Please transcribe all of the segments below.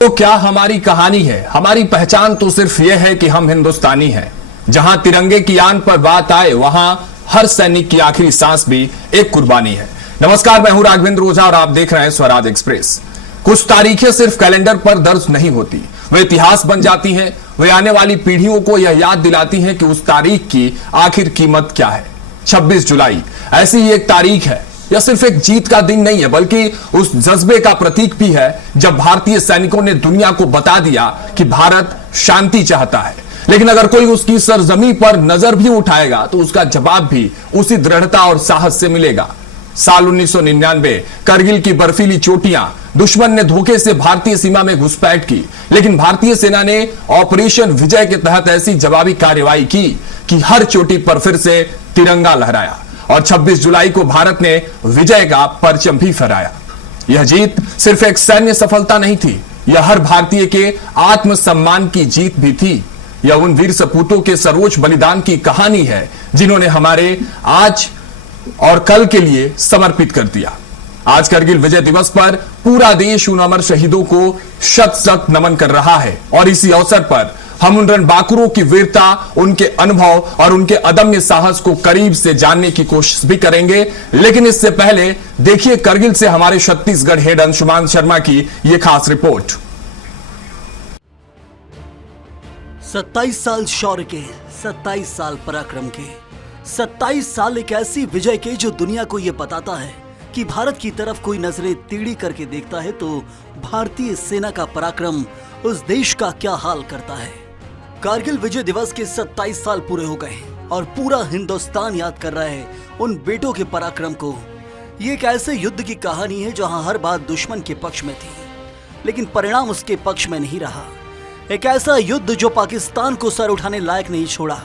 तो क्या हमारी कहानी है? हमारी पहचान तो सिर्फ यह है कि हम हिंदुस्तानी हैं। जहां तिरंगे की आन पर बात आए वहां हर सैनिक की आखिरी सांस भी एक कुर्बानी है। नमस्कार, मैं हूं राघवेंद्र ओझा और आप देख रहे हैं स्वराज एक्सप्रेस। कुछ तारीखें सिर्फ कैलेंडर पर दर्ज नहीं होती, वे इतिहास बन जाती हैं। वे आने वाली पीढ़ियों को यह याद दिलाती हैं कि उस तारीख की आखिर कीमत क्या है। 26 जुलाई ऐसी ही एक तारीख है। यह सिर्फ एक जीत का दिन नहीं है, बल्कि उस जज्बे का प्रतीक भी है जब भारतीय सैनिकों ने दुनिया को बता दिया कि भारत शांति चाहता है। लेकिन अगर कोई उसकी सरजमी पर नजर भी उठाएगा तो उसका जवाब भी उसी दृढ़ता और साहस से मिलेगा। साल 1999 करगिल की बर्फीली चोटियां, दुश्मन ने धोखे से भारतीय सीमा में घुसपैठ की, लेकिन भारतीय सेना ने ऑपरेशन विजय के तहत ऐसी जवाबी कार्रवाई की कि हर चोटी पर फिर से तिरंगा लहराया और 26 जुलाई को भारत ने विजय का परचम भी फहराया। यह जीत सिर्फ एक सैन्य सफलता नहीं थी, यह हर भारतीय के आत्मसम्मान की जीत भी थी। यह उन वीर सपूतों के सर्वोच्च बलिदान की कहानी है जिन्होंने हमारे आज और कल के लिए समर्पित कर दिया। आज करगिल विजय दिवस पर पूरा देश उन अमर शहीदों को शत शत नमन कर रहा है और इसी अवसर पर हम उन रणबांकुरों की वीरता, उनके अनुभव और उनके अदम्य साहस को करीब से जानने की कोशिश भी करेंगे। लेकिन इससे पहले देखिए करगिल से हमारे छत्तीसगढ़ हेड अंशुमान शर्मा की यह खास रिपोर्ट। 27 साल शौर्य के, 27 साल पराक्रम के, 27 साल एक ऐसी विजय के जो दुनिया को यह बताता है कि भारत की तरफ कोई नजरें टेढ़ी करके देखता है तो भारतीय सेना का पराक्रम उस देश का क्या हाल करता है। कारगिल विजय दिवस के 27 साल पूरे हो गए और पूरा हिंदुस्तान याद कर रहा है उन बेटों के पराक्रम को। ये एक ऐसे युद्ध की कहानी है जहां हर बात दुश्मन के पक्ष में थी, लेकिन परिणाम उसके पक्ष में नहीं रहा। एक ऐसा युद्ध जो पाकिस्तान को सर उठाने लायक नहीं छोड़ा।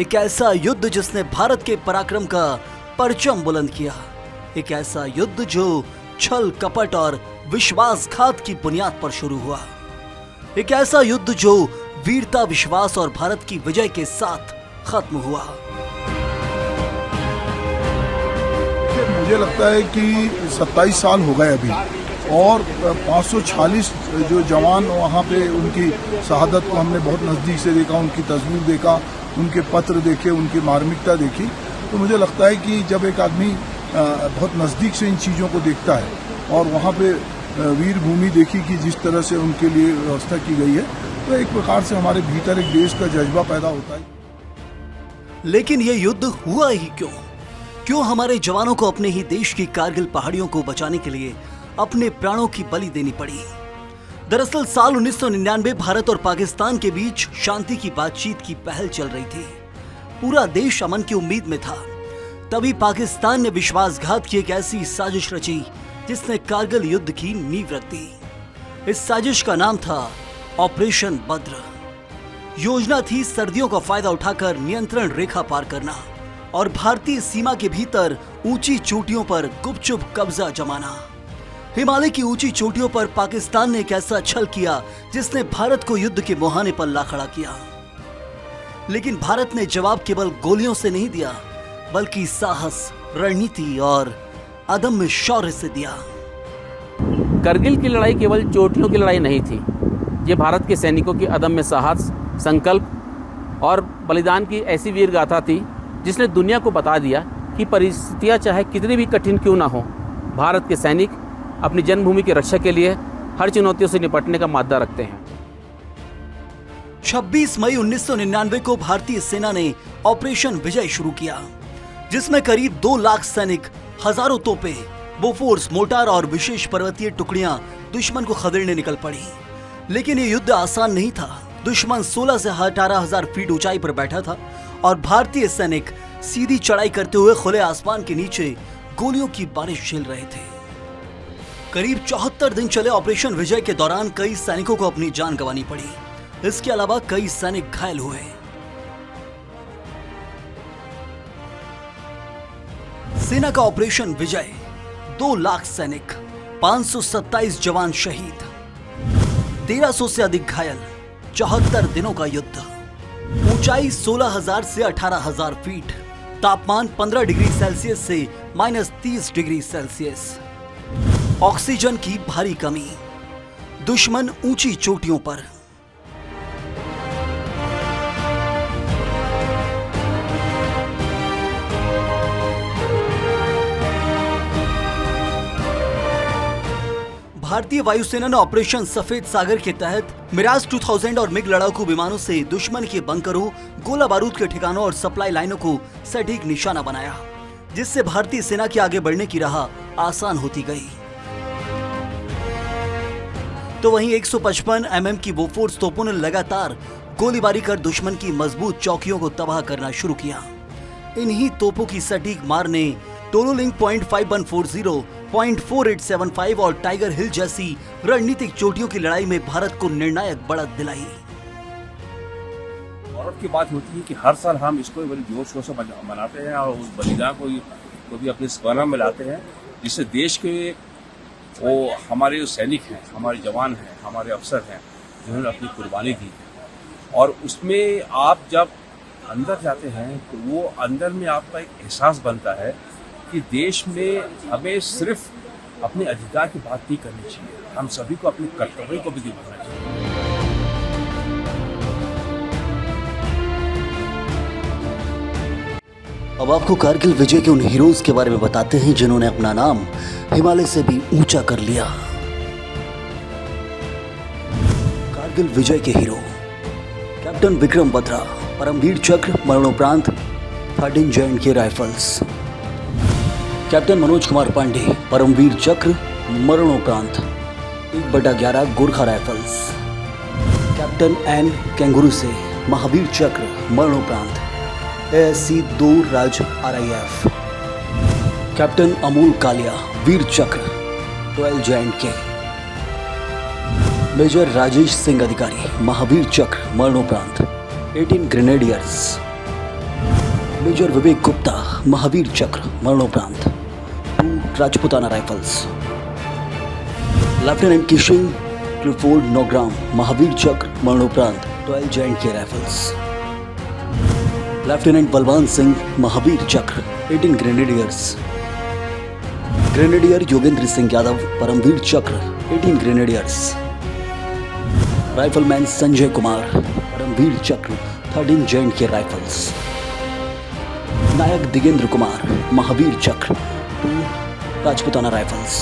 एक ऐसा युद्ध जिसने भारत के पराक्रम का परचम बुलंद किया। एक ऐसा युद्ध जो छल कपट और विश्वासघात की बुनियाद पर शुरू हुआ। एक ऐसा युद्ध जो वीरता, विश्वास और भारत की विजय के साथ खत्म हुआ। मुझे लगता है कि 27 साल हो गए अभी और 546 जो जवान वहाँ पे उनकी शहादत को हमने बहुत नज़दीक से देखा, उनकी तस्वीर देखा, उनके पत्र देखे, उनकी मार्मिकता देखी। तो मुझे लगता है कि जब एक आदमी बहुत नज़दीक से इन चीज़ों को देखता है और वहाँ पे वीर भूमि देखी कि जिस तरह से उनके लिए व्यवस्था की गई है, तो एक प्रकार से हमारे भीतर एक देश का जज्बा पैदा होता है। लेकिन ये युद्ध हुआ ही क्यों? क्यों हमारे जवानों को अपने ही देश की कारगिल पहाड़ियों को बचाने के लिए अपने प्राणों की बलि देनी पड़ी? दरअसल साल 1999 भारत और पाकिस्तान के बीच शांति की बातचीत की पहल चल रही थी। पूरा देश अमन की उम्मीद में था। तभी पाकिस्तान ने विश्वासघात की एक ऐसी साजिश रची जिसने कारगिल युद्ध की नींव रख दी। इस साजिश का नाम था ऑपरेशन बद्र। योजना थी सर्दियों का फायदा उठाकर नियंत्रण रेखा पार करना और भारतीय सीमा के भीतर ऊंची चोटियों पर गुपचुप कब्जा जमाना। हिमालय की ऊंची चोटियों पर पाकिस्तान ने एक ऐसा छल किया जिसने भारत को युद्ध के मुहाने पर ला खड़ा किया। लेकिन भारत ने जवाब केवल गोलियों से नहीं दिया, बल्कि साहस, रणनीति और अदम्य शौर्य से दिया। करगिल की लड़ाई केवल चोटियों की लड़ाई नहीं थी। ये भारत के सैनिकों की अदम्य साहस, संकल्प और बलिदान की ऐसी वीर गाथा थी जिसने दुनिया को बता दिया कि परिस्थितियां चाहे कितनी भी कठिन क्यों ना हो, भारत के सैनिक अपनी जन्मभूमि की रक्षा के लिए हर चुनौतियों से निपटने का मादा रखते हैं। 26 मई 1999 को भारतीय सेना ने ऑपरेशन विजय शुरू किया, जिसमें करीब 2 लाख सैनिक, हजारों तोपें, बोफोर्स, मोर्टार और विशेष पर्वतीय टुकड़ियां दुश्मन को खदेड़ने निकल पड़ी। लेकिन ये युद्ध आसान नहीं था। दुश्मन 16 से 18,000 फीट ऊंचाई पर बैठा था और भारतीय सैनिक सीधी चढ़ाई करते हुए खुले आसमान के नीचे गोलियों की बारिश झेल रहे थे। करीब 74 दिन चले ऑपरेशन विजय के दौरान कई सैनिकों को अपनी जान गंवानी पड़ी। इसके अलावा कई सैनिक घायल हुए। सेना का ऑपरेशन विजय, 2 लाख सैनिक, 527 जवान शहीद, 1300 से अधिक घायल, 74 दिनों का युद्ध। ऊंचाई 16,000 से 18,000 फीट, तापमान 15 डिग्री सेल्सियस से -30 डिग्री सेल्सियस, ऑक्सीजन की भारी कमी, दुश्मन ऊंची चोटियों पर। भारतीय वायुसेना ने ऑपरेशन सफेद सागर के तहत मिराज 2000 और मिग लड़ाकू विमानों से दुश्मन के बंकरों, गोला बारूद के ठिकानों और सप्लाई लाइनों को सटीक निशाना बनाया, जिससे भारतीय सेना के आगे बढ़ने की राह आसान होती गई। तो वहीं 155 mm की बोफोर्स तोपों ने लगातार गोलीबारी कर दुश्मन की मजबूत चौकियों को तबाह करना शुरू किया। इन्हीं तोपों की सटीक मार ने टोलोलिंग .5140, .4875 और टाइगर हिल जैसी रणनीतिक चोटियों की लड़ाई में भारत को निर्णायक बढ़त दिलाई। गौरव की बात होती है कि हर साल हम इसको बड़ी जोर शोर से मनाते हैं और उस बलिदान को भी अपने स्मरण में लाते हैं, जिससे देश के वो हमारे जो सैनिक हैं, हमारे जवान हैं, हमारे अफसर हैं, जिन्होंने अपनी कुर्बानी दी है। और उसमें आप जब अंदर जाते हैं तो वो अंदर में आपका एक एहसास बनता है कि देश में हमें सिर्फ अपने अधिकार की बात नहीं करनी चाहिए, हम सभी को अपने कर्तव्य को भी निभाना चाहिए। अब आपको कारगिल विजय के उन हीरोज के बारे में बताते हैं जिन्होंने अपना नाम हिमालय से भी ऊंचा कर लिया। कारगिल विजय के हीरो कैप्टन विक्रम बत्रा, परमवीर चक्र, मरणोपरांत 13 J&K rifles. Captain Manoj Kumar Pande, Paramvir Chakra, मरणोपरांत 1/11 Gorkha rifles. Captain N Kenguruse, Mahavir Chakra, मरणोपरांत ASC 2 Raj RIF। Captain Amol Kalia, Vir Chakra, 12 J&K। Major Rajesh Singh अधिकारी, महावीर चक्र, मरणोपरांत 18 ग्रेनेडियर्स। मेजर विवेक गुप्ता, महावीर चक्र, मरणोपरांत 2 Rajputana rifles. Lieutenant Keishing Clifford Nongrum, Mahavir Chakra, मरणोपरांत 12 J&K rifles. Lieutenant Balwan Singh, Mahavir चक्र, 18 ग्रेनेडियर्स। ग्रेनेडियर योगेंद्र सिंह यादव, परमवीर चक्र, 18 ग्रेनेडियर्स। राइफलमैन संजय कुमार, परमवीर चक्र, 13 J&K राइफल्स। नायक दिगेंद्र कुमार, महावीर चक्र, 2 राजपुताना राइफल्स।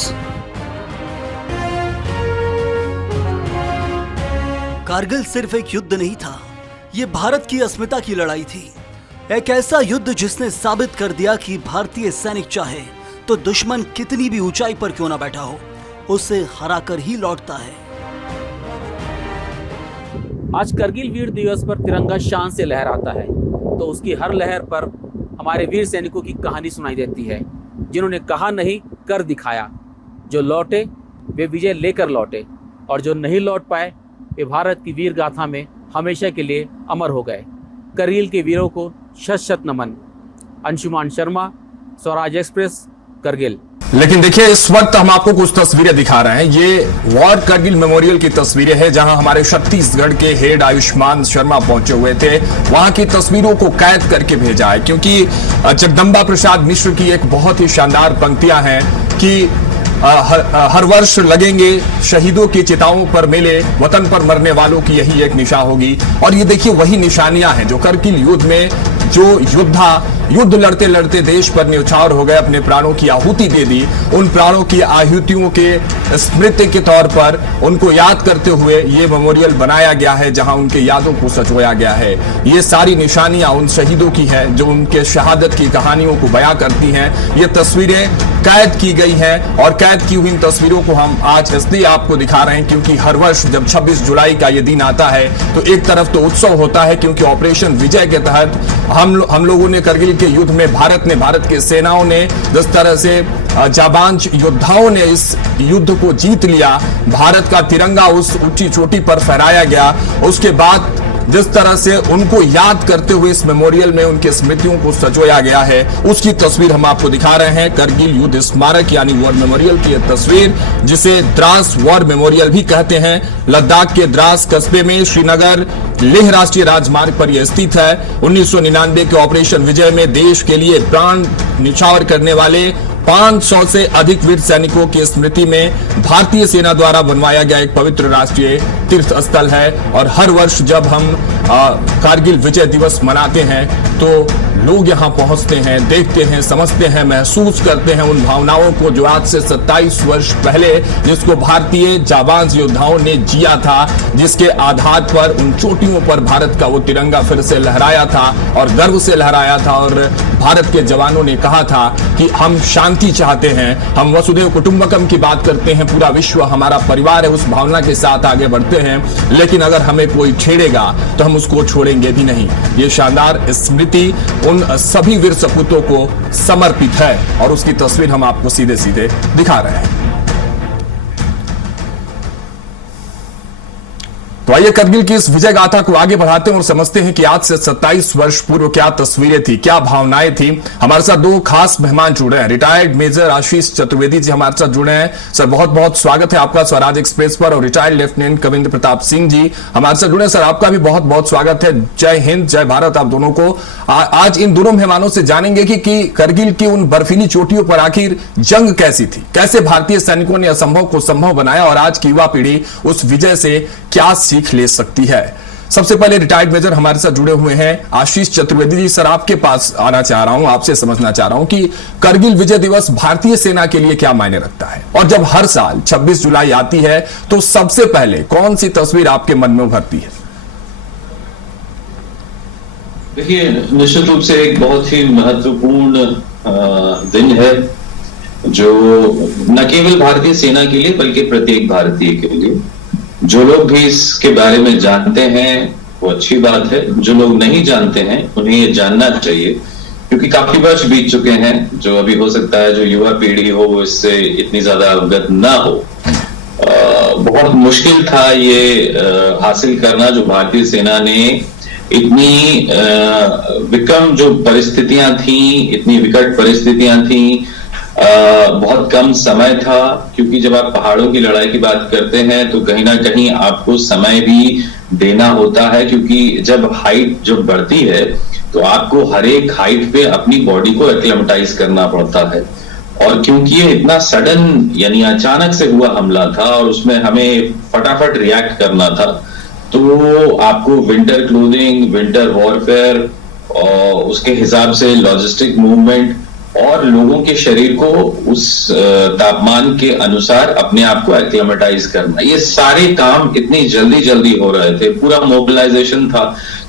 कारगिल सिर्फ एक युद्ध नहीं था, ये भारत की अस्मिता की लड़ाई थी। एक ऐसा युद्ध जिसने साबित कर दिया कि भारतीय सैनिक चाहे तो दुश्मन कितनी भी ऊंचाई पर क्यों ना बैठा हो, उसे हराकर ही लौटता है। आज करगिल वीर दिवस पर तिरंगा शान से लहराता है, तो उसकी हर लहर पर हमारे वीर सैनिकों की कहानी सुनाई देती है, जिन्होंने कहा नहीं कर दिखाया। जो लौटे वे विजय लेकर लौटे, और जो नहीं लौट पाए वे भारत की वीर गाथा में हमेशा के लिए अमर हो गए। करगिल के वीरों को शत शत नमन। अंशुमान शर्मा, स्वराज एक्सप्रेस, करगिल। लेकिन देखिए, इस वक्त हम आपको कुछ तस्वीरें दिखा रहे हैं। ये वॉर करगिल मेमोरियल की तस्वीरें हैं, जहां हमारे छत्तीसगढ़ के हेड आयुष्मान शर्मा पहुंचे हुए थे। वहां की तस्वीरों को कैद करके भेजा है, क्योंकि जगदम्बा प्रसाद मिश्र की एक बहुत ही शानदार पंक्तियां हैं कि हर वर्ष लगेंगे शहीदों की चिताओं पर मेले, वतन पर मरने वालों की यही एक निशा होगी। और ये देखिए, वही निशानियां हैं जो करगिल युद्ध में जो योद्धा युद्ध लड़ते लड़ते देश पर न्यौछावर हो गए, अपने प्राणों की आहुति दे दी। उन प्राणों की आहुतियों के स्मृति के तौर पर उनको याद करते हुए ये मेमोरियल बनाया गया है, जहां उनके यादों को सजोया गया है। ये सारी निशानियां उन शहीदों की है जो उनके शहादत की कहानियों को बयां करती हैं। ये तस्वीरें कैद की गई हैं, और कैद की हुई इन तस्वीरों को हम आज इसलिए आपको दिखा रहे हैं क्योंकि हर वर्ष जब 26 जुलाई का ये दिन आता है तो एक तरफ तो उत्सव होता है, क्योंकि ऑपरेशन विजय के तहत हम लोगों ने करगिल के युद्ध में भारत के सेनाओं ने जिस तरह से जाबांज योद्धाओं ने इस युद्ध को जीत लिया, भारत का तिरंगा उस ऊंची चोटी पर फहराया गया। उसके बाद जिस तरह से उनको याद करते हुए इस मेमोरियल में उनकी स्मृतियों को सजोया गया है, उसकी तस्वीर हम आपको दिखा रहे हैं। करगिल युद्ध स्मारक यानी वॉर मेमोरियल की यह तस्वीर, जिसे द्रास वॉर मेमोरियल भी कहते हैं, लद्दाख के द्रास कस्बे में श्रीनगर लेह राष्ट्रीय राजमार्ग पर यह स्थित है। 1999 के ऑपरेशन विजय में देश के लिए प्राण न्यौछावर करने वाले 500 से अधिक वीर सैनिकों की स्मृति में भारतीय सेना द्वारा बनवाया गया एक पवित्र राष्ट्रीय तीर्थ स्थल है। और हर वर्ष जब हम कारगिल विजय दिवस मनाते हैं तो लोग यहां पहुंचते हैं, देखते हैं, समझते हैं, महसूस करते हैं उन भावनाओं को जो आज से 27 वर्ष पहले जिसको भारतीय जाबाज योद्धाओं ने जिया था, जिसके आधार पर उन चोटियों पर भारत का वो तिरंगा फिर से लहराया था और गर्व से लहराया था। और भारत के जवानों ने कहा था कि हम शांति चाहते हैं, हम वसुधैव कुटुंबकम की बात करते हैं, पूरा विश्व हमारा परिवार है, उस भावना के साथ आगे बढ़ते हैं। लेकिन अगर हमें कोई छेड़ेगा तो हम उसको छोड़ेंगे भी नहीं। ये शानदार स्मृति उन सभी वीर सपूतों को समर्पित है और उसकी तस्वीर हम आपको सीधे सीधे दिखा रहे हैं। तो आइए करगिल की इस विजय गाथा को आगे बढ़ाते हैं और समझते हैं कि आज से 27 वर्ष पूर्व क्या तस्वीरें थी, क्या भावनाएं थी। हमारे साथ दो खास मेहमान जुड़े हैं। रिटायर्ड मेजर आशीष चतुर्वेदी जी हमारे साथ जुड़े हैं। सर बहुत बहुत स्वागत है आपका स्वराज एक्सप्रेस पर। और रिटायर्ड लेफ्टिनेंट कविंद्र प्रताप सिंह जी हमारे साथ जुड़े हैं। सर आपका भी बहुत बहुत स्वागत है। जय हिंद, जय भारत आप दोनों को। आज इन दोनों मेहमानों से जानेंगे कि करगिल की उन बर्फीली चोटियों पर आखिर जंग कैसी थी, कैसे भारतीय सैनिकों ने असंभव को संभव बनाया और आज की युवा पीढ़ी उस विजय से क्या सीख ले सकती है। सबसे पहले रिटायर्ड मेजर हमारे साथ जुड़े हुए हैं आशीष चतुर्वेदी जी। सर आपके पास आना चाह रहा हूं, आपसे समझना चाह रहा हूं कि करगिल विजय दिवस भारतीय सेना के लिए क्या मायने रखता है और जब हर साल 26 जुलाई आती है तो सबसे पहले कौन सी तस्वीर आपके मन में उभरती है? देखिए, निश्चित रूप से एक बहुत ही महत्वपूर्ण दिन है जो न केवल भारतीय सेना के लिए बल्कि प्रत्येक भारतीय के लिए। जो लोग भी इसके बारे में जानते हैं वो अच्छी बात है, जो लोग नहीं जानते हैं उन्हें ये जानना चाहिए क्योंकि काफी वर्ष बीत चुके हैं। जो अभी हो सकता है जो युवा पीढ़ी हो वो इससे इतनी ज्यादा अवगत ना हो। बहुत मुश्किल था ये हासिल करना जो भारतीय सेना ने इतनी विकट जो परिस्थितियां थी, इतनी विकट परिस्थितियां थी, बहुत कम समय था क्योंकि जब आप पहाड़ों की लड़ाई की बात करते हैं तो कहीं ना कहीं आपको समय भी देना होता है क्योंकि जब हाइट जब बढ़ती है तो आपको हर एक हाइट पे अपनी बॉडी को एक्लेमेटाइज करना पड़ता है। और क्योंकि ये इतना सडन यानी अचानक से हुआ हमला था और उसमें हमें फटाफट रिएक्ट करना था तो आपको विंटर क्लोथिंग, विंटर वॉरफेयर और उसके हिसाब से लॉजिस्टिक मूवमेंट और लोगों के शरीर को उस तापमान के अनुसार अपने आप को एक्लेमेटाइज करना, ये सारे काम इतनी जल्दी हो रहे थे। पूरा मोबिलाइजेशन था।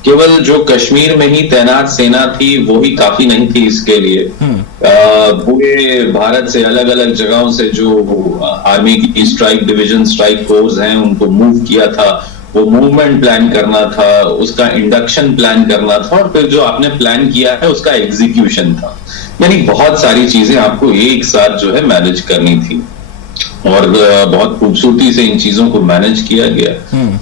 केवल जो कश्मीर में ही तैनात सेना थी वो ही काफी नहीं थी इसके लिए। पूरे भारत से अलग अलग जगहों से जो आर्मी की स्ट्राइक डिवीजन, स्ट्राइक फोर्स हैं उनको मूव किया था। वो मूवमेंट प्लान करना था, उसका इंडक्शन प्लान करना था और फिर जो आपने प्लान किया है उसका एग्जीक्यूशन था। यानी बहुत सारी चीजें आपको एक साथ जो है मैनेज करनी थी और बहुत खूबसूरती से इन चीजों को मैनेज किया गया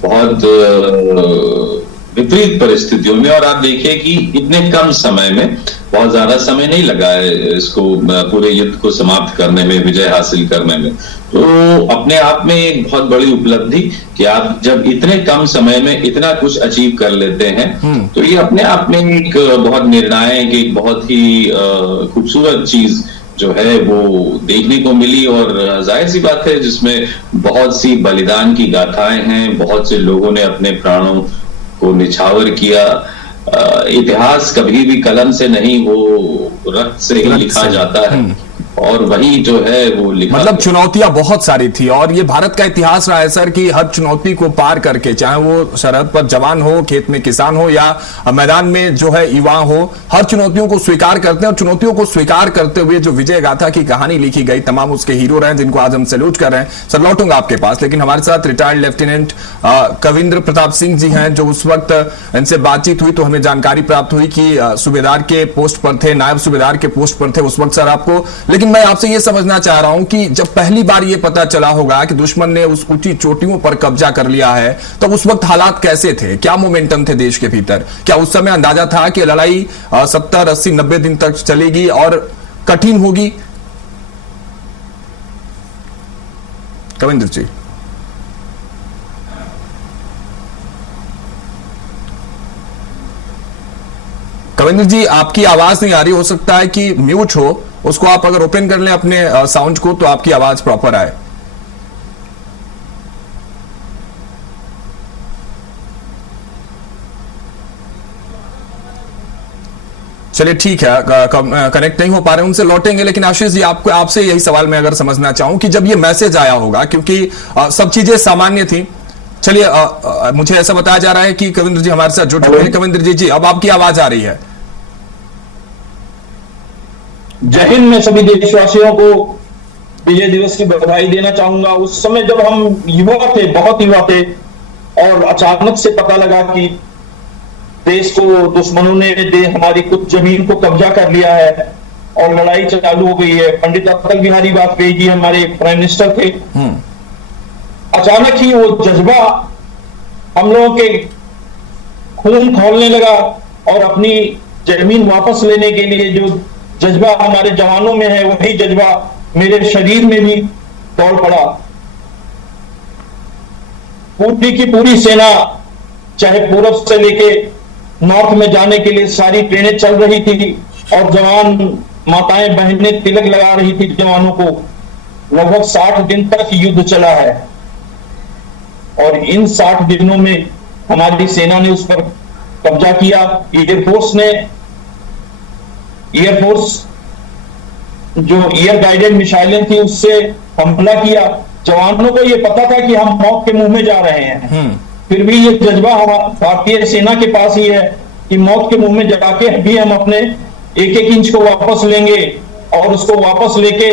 बहुत विपरीत परिस्थितियों में। और आप देखिए कि इतने कम समय में, बहुत ज्यादा समय नहीं लगा है इसको पूरे युद्ध को समाप्त करने में, विजय हासिल करने में। तो अपने आप में एक बहुत बड़ी उपलब्धि कि आप जब इतने कम समय में इतना कुछ अचीव कर लेते हैं तो ये अपने आप में एक बहुत निर्णायक, एक बहुत ही खूबसूरत चीज जो है वो देखने को मिली। और जाहिर सी बात है जिसमें बहुत सी बलिदान की गाथाएं हैं, बहुत से लोगों ने अपने प्राणों को निछावर किया। इतिहास कभी भी कलम से नहीं, वो रक्त से ही लिखा जाता है और वही जो है वो लिखा, मतलब चुनौतियां बहुत सारी थी और ये भारत का इतिहास रहा है सर कि हर चुनौती को पार करके, चाहे वो सरहद पर जवान हो, खेत में किसान हो या मैदान में जो है युवा हो, हर चुनौतियों को स्वीकार करते हैं। और चुनौतियों को स्वीकार करते हुए जो विजय गाथा की कहानी लिखी गई, तमाम उसके हीरो रहे जिनको आज हम सैल्यूट कर रहे हैं। सर लौटूंगा आपके पास, लेकिन हमारे साथ रिटायर्ड लेफ्टिनेंट कविंद्र प्रताप सिंह जी हैं जो उस वक्त इनसे बातचीत हुई तो हमें जानकारी प्राप्त हुई कि सूबेदार के पोस्ट पर थे, नायब सूबेदार के पोस्ट पर थे उस वक्त सर आपको। लेकिन मैं आपसे यह समझना चाह रहा हूं कि जब पहली बार यह पता चला होगा कि दुश्मन ने उस ऊंची चोटियों पर कब्जा कर लिया है तो उस वक्त हालात कैसे थे, क्या मोमेंटम थे देश के भीतर? क्या उस समय अंदाजा था कि लड़ाई 70, 80, 90 दिन तक चलेगी और कठिन होगी? कविंद्र जी। कविंद्र जी आपकी आवाज नहीं आ रही, हो सकता है कि म्यूट हो, उसको आप अगर ओपन कर लें अपने साउंड को तो आपकी आवाज प्रॉपर आए। चलिए ठीक है, कनेक्ट नहीं हो पा रहे, उनसे लौटेंगे। लेकिन आशीष जी, आपको आपसे यही सवाल मैं अगर समझना चाहूं कि जब ये मैसेज आया होगा, क्योंकि सब चीजें सामान्य थी। चलिए, मुझे ऐसा बताया जा रहा है कि कविंद्र जी हमारे साथ जुड़ चुके हैं। कविंद्र जी, अब आपकी आवाज आ रही है। जय हिंद। मैं सभी देशवासियों को विजय दिवस की बधाई देना चाहूंगा। उस समय जब हम युवा थे, बहुत युवा थे, और अचानक से पता लगा कि देश को दुश्मनों ने हमारी कुछ जमीन को कब्जा कर लिया है और लड़ाई चालू हो गई है। पंडित अटल बिहारी वाजपेयी जी हमारे प्राइम मिनिस्टर थे। अचानक ही वो जज्बा हम लोगों के खून खौलने लगा और अपनी जमीन वापस लेने के लिए जो जज्बा हमारे जवानों में है, वही जज्बा मेरे शरीर में भी दौड़ पड़ा। पूरी की पूरी सेना, चाहे पूर्व से लेके नॉर्थ में जाने के लिए सारी ट्रेनें चल रही थी और जवान माताएं बहनें तिलक लगा रही थी जवानों को। लगभग 60 दिन तक युद्ध चला है और इन 60 दिनों में हमारी सेना ने उस पर कब्जा किया। एयरफोर्स जो एयर गाइडेड मिसाइलें थी उससे हमला किया। जवानों को यह पता था कि हम मौत के मुंह में जा रहे हैं, फिर भी ये जज्बा भारतीय सेना के पास ही है कि मौत के मुंह में जाके भी हम अपने एक एक इंच को वापस लेंगे। और उसको वापस लेके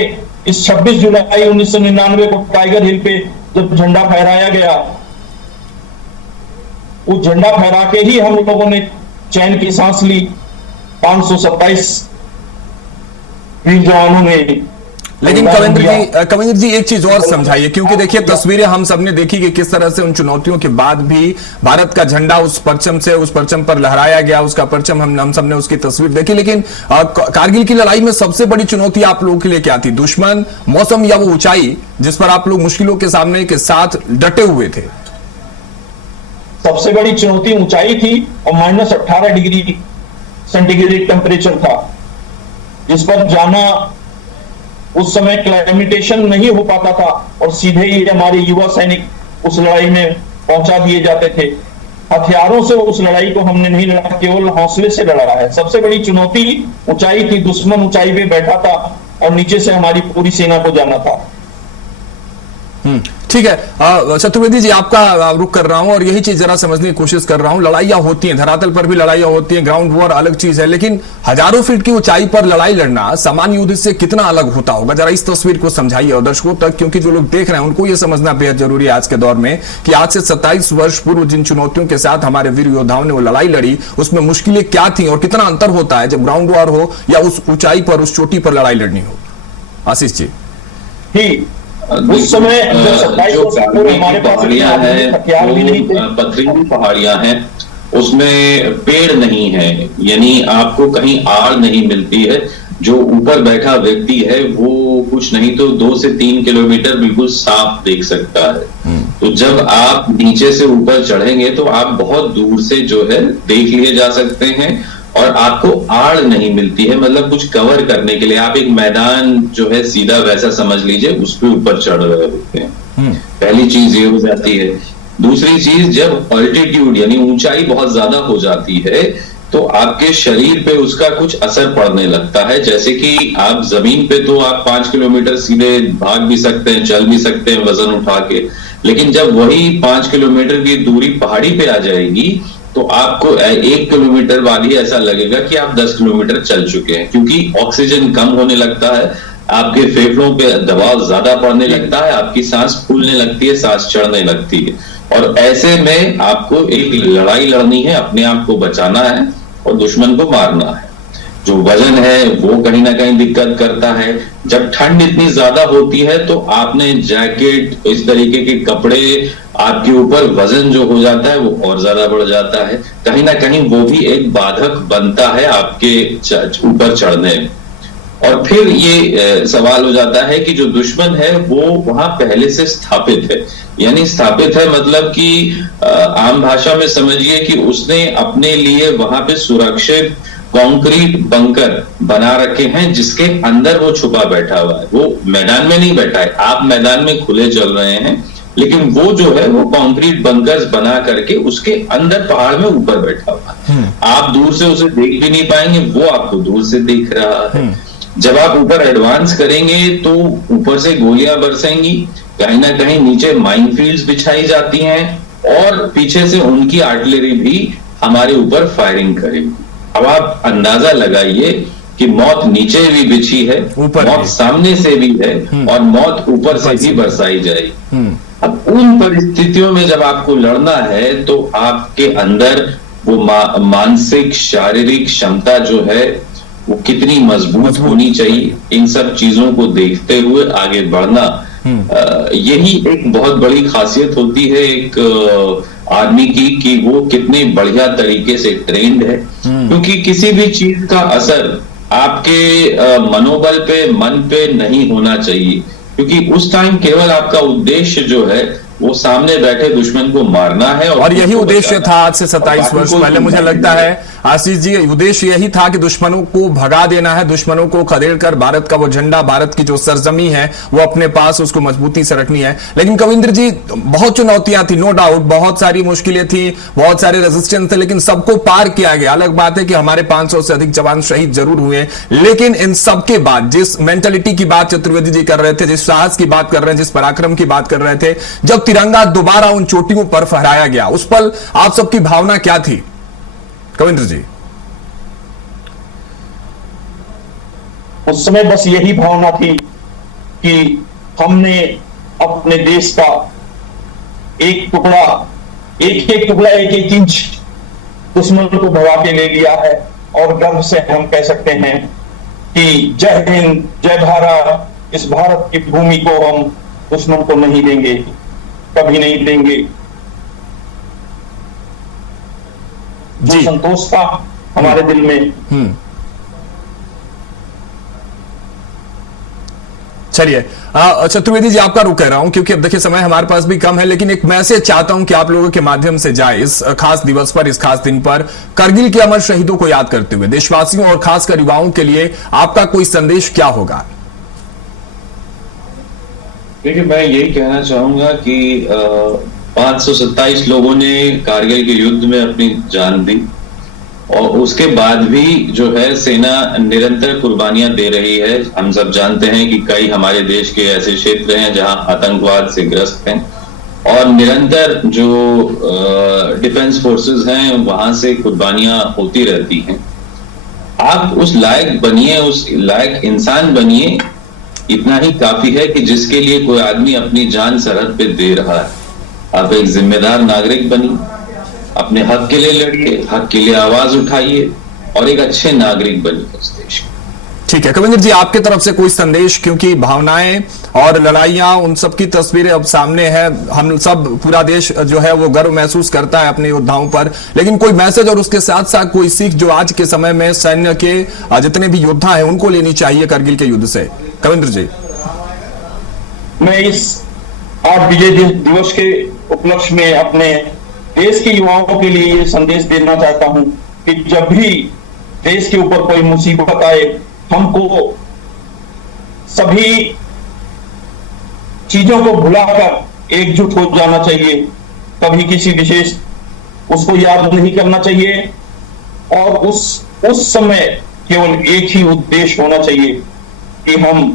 इस 26 जुलाई 1999 को टाइगर हिल पे जब झंडा फहराया गया, उस झंडा फहरा के ही हम लोगों ने चैन की सांस ली। 527 वीर जवानों ने। लेकिन कविंद्र जी एक चीज और समझाइए, क्योंकि देखिए तस्वीरें हम सबने देखी कि किस तरह से उन चुनौतियों के बाद भी भारत का झंडा उस परचम पर लहराया गया, उसका परचम हम सबने उसकी तस्वीर देखी। लेकिन कारगिल की लड़ाई में सबसे बड़ी चुनौती आप लोगों के लिए क्या थी? दुश्मन, मौसम, या वो ऊंचाई जिस पर आप लोग मुश्किलों के सामने के साथ डटे हुए थे? सबसे बड़ी चुनौती ऊंचाई थी और -18 डिग्री सेंटीग्रेड टेम्परेचर था, जिस पर जाना उस समय क्लाइमेटेशन नहीं हो पाता था और सीधे ही हमारे युवा सैनिक उस लड़ाई में पहुंचा दिए जाते थे। हथियारों से उस लड़ाई को हमने नहीं लड़ा, केवल हौसले से लड़ा है। सबसे बड़ी चुनौती ऊंचाई थी। दुश्मन ऊंचाई पे बैठा था और नीचे से हमारी पूरी सेना को जाना था। ठीक है, चतुर्वेदी जी आपका रुख कर रहा हूं और यही चीज जरा समझने की कोशिश कर रहा हूं। लड़ाइयां होती हैं, धरातल पर भी लड़ाइयां होती हैं, ग्राउंड वॉर अलग चीज है, लेकिन हजारों फीट की ऊंचाई पर लड़ाई लड़ना सामान्य युद्ध से कितना अलग होता होगा? जरा इस तस्वीर को समझाइए और दर्शकों तक, क्योंकि जो लोग देख रहे हैं उनको यह समझना बेहद जरूरी है आज के दौर में कि आज से 27 वर्ष पूर्व जिन चुनौतियों के साथ हमारे वीर योद्धाओं ने वो लड़ाई लड़ी, उसमें मुश्किलें क्या थी और कितना अंतर होता है जब ग्राउंड वॉर हो या उस ऊंचाई पर, उस चोटी पर लड़ाई लड़नी हो। आशीष जी। उस समय जो पहाड़ियां हैं, पथरीली पहाड़ियां हैं, उसमें पेड़ नहीं है, यानी आपको कहीं आड़ नहीं मिलती है। जो ऊपर बैठा व्यक्ति है वो कुछ नहीं तो 2 से 3 किलोमीटर बिल्कुल साफ देख सकता है। तो जब आप नीचे से ऊपर चढ़ेंगे तो आप बहुत दूर से जो है देख लिए जा सकते हैं और आपको आड़ नहीं मिलती है, मतलब कुछ कवर करने के लिए। आप एक मैदान जो है सीधा वैसा समझ लीजिए, उस पर ऊपर चढ़ रहे होते हैं। पहली चीज ये हो जाती है। दूसरी चीज, जब अल्टीट्यूड यानी ऊंचाई बहुत ज्यादा हो जाती है तो आपके शरीर पे उसका कुछ असर पड़ने लगता है। जैसे कि आप जमीन पे तो आप 5 किलोमीटर सीधे भाग भी सकते हैं, चल भी सकते हैं वजन उठा के, लेकिन जब वही 5 किलोमीटर की दूरी पहाड़ी पे आ जाएगी तो आपको 1 किलोमीटर बाद ही ऐसा लगेगा कि आप 10 किलोमीटर चल चुके हैं, क्योंकि ऑक्सीजन कम होने लगता है, आपके फेफड़ों पे दबाव ज्यादा पड़ने लगता है, आपकी सांस फूलने लगती है, सांस चढ़ने लगती है। और ऐसे में आपको एक लड़ाई लड़नी है, अपने आप को बचाना है और दुश्मन को मारना है। जो वजन है वो कहीं ना कहीं दिक्कत करता है। जब ठंड इतनी ज्यादा होती है तो आपने जैकेट, इस तरीके के कपड़े, आपके ऊपर वजन जो हो जाता है वो और ज्यादा बढ़ जाता है। कहीं ना कहीं वो भी एक बाधक बनता है आपके ऊपर चढ़ने। और फिर ये सवाल हो जाता है कि जो दुश्मन है वो वहां पहले से स्थापित है, यानी स्थापित है मतलब कि आम भाषा में समझिए कि उसने अपने लिए वहां पे सुरक्षित कंक्रीट बंकर बना रखे हैं जिसके अंदर वो छुपा बैठा हुआ है। वो मैदान में नहीं बैठा है, आप मैदान में खुले चल रहे हैं, लेकिन वो जो है वो कंक्रीट बंकर्स बना करके उसके अंदर पहाड़ में ऊपर बैठा हुआ है। आप दूर से उसे देख भी नहीं पाएंगे, वो आपको दूर से दिख रहा है। जब आप ऊपर एडवांस करेंगे तो ऊपर से गोलियां बरसेंगी, कहीं ना कहीं नीचे माइनफील्ड्स बिछाई जाती हैं और पीछे से उनकी आर्टिलरी भी हमारे ऊपर फायरिंग करेगी। अब आप अंदाजा लगाइए कि मौत नीचे भी बिछी है, मौत सामने से भी है और मौत ऊपर से भी बरसाई जाएगी। अब उन परिस्थितियों में जब आपको लड़ना है तो आपके अंदर वो मानसिक शारीरिक क्षमता जो है वो कितनी मजबूत होनी चाहिए, इन सब चीजों को देखते हुए आगे बढ़ना, यही एक बहुत बड़ी खासियत होती है एक आर्मी की कि वो कितने बढ़िया तरीके से ट्रेंड है। क्योंकि किसी भी चीज का असर आपके मनोबल पे, मन पे नहीं होना चाहिए, क्योंकि उस टाइम केवल आपका उद्देश्य जो है वो सामने बैठे दुश्मन को मारना है और यही उद्देश्य था आज से 27 वर्ष पहले। मुझे लगता है आशीष जी, उद्देश्य यही था कि दुश्मनों को भगा देना है, दुश्मनों को खदेड़ कर भारत का वो झंडा, भारत की जो सरजमी है वो अपने पास, उसको मजबूती से रखनी है। लेकिन कविंद्र जी, बहुत चुनौतियां थी, नो डाउट, बहुत सारी मुश्किलें थी, बहुत सारे रेजिस्टेंस थे, लेकिन सबको पार किया गया। अलग बात है कि हमारे 500 से अधिक जवान शहीद जरूर हुए, लेकिन इन सबके बाद जिस मेंटेलिटी की बात चतुर्वेदी जी कर रहे थे, जिस साहस की बात कर रहे हैं, जिस पराक्रम की बात कर रहे थे, जब तिरंगा दोबारा उन चोटियों पर फहराया गया, उस पल आप सबकी भावना क्या थी कविंद्र जी? उस समय बस यही भावना थी कि हमने अपने देश का एक टुकड़ा, एक एक इंच दुश्मन को भगा के ले लिया है और गर्व से हम कह सकते हैं कि जय हिंद, जय भारत, इस भारत की भूमि को हम दुश्मन को नहीं देंगे, कभी नहीं देंगे। जो संतोष था हमारे दिल में। चलिए चतुर्वेदी जी, आपका रुक कह रहा हूं क्योंकि अब देखिए समय हमारे पास भी कम है, लेकिन एक मैसेज चाहता हूं कि आप लोगों के माध्यम से जाए इस खास दिवस पर, इस खास दिन पर, करगिल के अमर शहीदों को याद करते हुए देशवासियों और खासकर युवाओं के लिए आपका कोई संदेश क्या होगा? देखिए, मैं यही कहना चाहूंगा कि 527 लोगों ने कारगिल के युद्ध में अपनी जान दी और उसके बाद भी जो है सेना निरंतर कुर्बानियां दे रही है। हम सब जानते हैं कि कई हमारे देश के ऐसे क्षेत्र हैं जहां आतंकवाद से ग्रस्त हैं और निरंतर जो डिफेंस फोर्सेस हैं वहां से कुर्बानियां होती रहती हैं। आप उस लायक बनिए, उस लायक इंसान बनिए, इतना ही काफी है कि जिसके लिए कोई आदमी अपनी जान सरहद पे दे रहा है। आप एक जिम्मेदार नागरिक बनिए, अपने हक के लिए लड़िए, हक के लिए आवाज उठाइए और एक अच्छे नागरिक बनिए इस देश के। ठीक है कविंद्र जी, आपके तरफ से कोई संदेश, क्योंकि भावनाएं और लड़ाइयां उन सब की तस्वीरें अब सामने है, हम सब, पूरा देश जो है वो गर्व महसूस करता है अपने योद्धाओं पर, लेकिन कोई मैसेज और उसके साथ साथ कोई सीख जो आज के समय में सैन्य के जितने भी योद्धा हैं उनको लेनी चाहिए करगिल के युद्ध से? कविंद्र जी, मैं इस आज विजय दिवस के उपलक्ष्य में अपने देश के युवाओं के लिए ये संदेश देना चाहता हूं कि जब भी देश के ऊपर कोई मुसीबत आए, हमको सभी चीजों को भुलाकर एकजुट हो जाना चाहिए। कभी किसी विशेष उसको याद नहीं करना चाहिए और उस समय केवल एक ही उद्देश्य होना चाहिए कि हम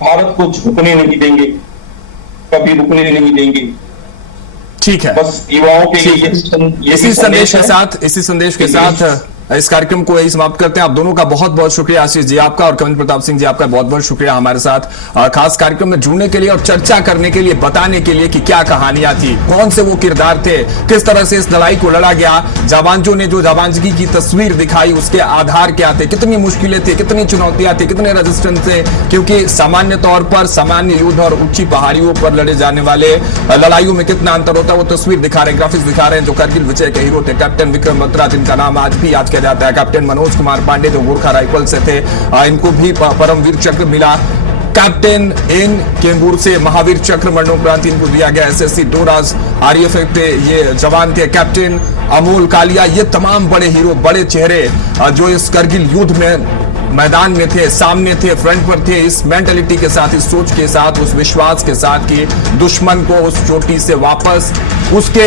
भारत को झुकने नहीं देंगे, कभी रुकने नहीं देंगे। ठीक है, बस युवाओं के लिए इसी संदेश के साथ इस कार्यक्रम को यही समाप्त करते हैं। आप दोनों का बहुत बहुत शुक्रिया, आशीष जी आपका और कविंद्र प्रताप सिंह जी आपका बहुत बहुत शुक्रिया हमारे साथ खास कार्यक्रम में जुड़ने के लिए और चर्चा करने के लिए, बताने के लिए कि क्या कहानियां थी, कौन से वो किरदार थे, किस तरह से इस लड़ाई को लड़ा गया, जाबांजों ने जो जाबांजगी की तस्वीर दिखाई उसके आधार क्या थे, कितनी मुश्किलें थी, कितनी चुनौतियां थी, कितने रेजिस्टेंस थे, क्योंकि सामान्य तौर पर सामान्य युद्ध और ऊंची पहाड़ियों पर लड़े जाने वाले लड़ाइयों में कितना अंतर होता है वो तस्वीर दिखा रहे हैं, ग्राफिक्स दिखा रहे हैं जो करगिल विजय के हीरो थे कैप्टन विक्रम बत्रा, जिनका नाम आज भी याद किया जाता है, कैप्टन मनोज कुमार पांडे जो गोरखा राइफल से थे, इनको भी परमवीर चक्र मिला, कैप्टन एन केंबूर से महावीर चक्र मरणोपरांत इनको दिया गया, SSC 2 राज RAF के ये जवान थे, कैप्टन अमोल कालिया, ये तमाम बड़े हीरो, बड़े चेहरे जो इस करगिल युद्ध में मैदान में थे, सामने थे, फ्रंट पर थे, इस मेंटालिटी के साथ, इस सोच के साथ, उस विश्वास के साथ कि दुश्मन को उस चोटी से वापस उसके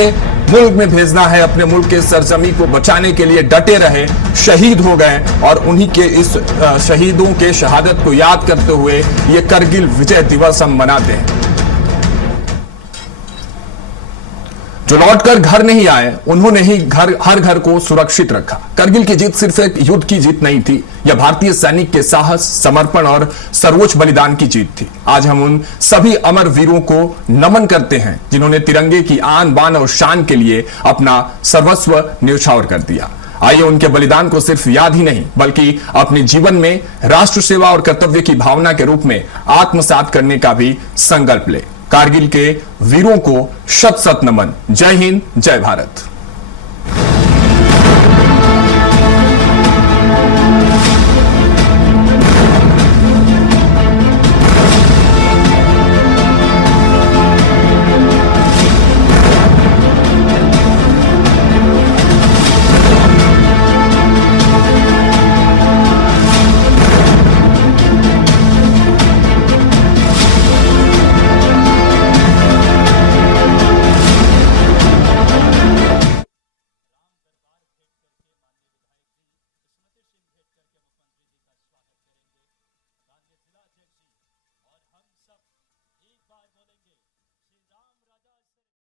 मुल्क में भेजना है, अपने मुल्क के सरजमी को बचाने के लिए डटे रहे, शहीद हो गए। और उन्हीं के इस शहीदों के शहादत को याद करते हुए ये करगिल विजय दिवस हम मनाते हैं। जो लौटकर घर नहीं आए, उन्होंने ही हर घर को सुरक्षित रखा। करगिल की जीत सिर्फ एक युद्ध की जीत नहीं थी, यह भारतीय सैनिक के साहस, समर्पण और सर्वोच्च बलिदान की जीत थी। आज हम उन सभी अमर वीरों को नमन करते हैं जिन्होंने तिरंगे की आन बान और शान के लिए अपना सर्वस्व न्यौछावर कर दिया। आइए उनके बलिदान को सिर्फ याद ही नहीं बल्कि अपने जीवन में राष्ट्र सेवा और कर्तव्य की भावना के रूप में आत्मसात करने का भी संकल्प ले। कारगिल के वीरों को शत शत नमन। जय हिंद, जय भारत।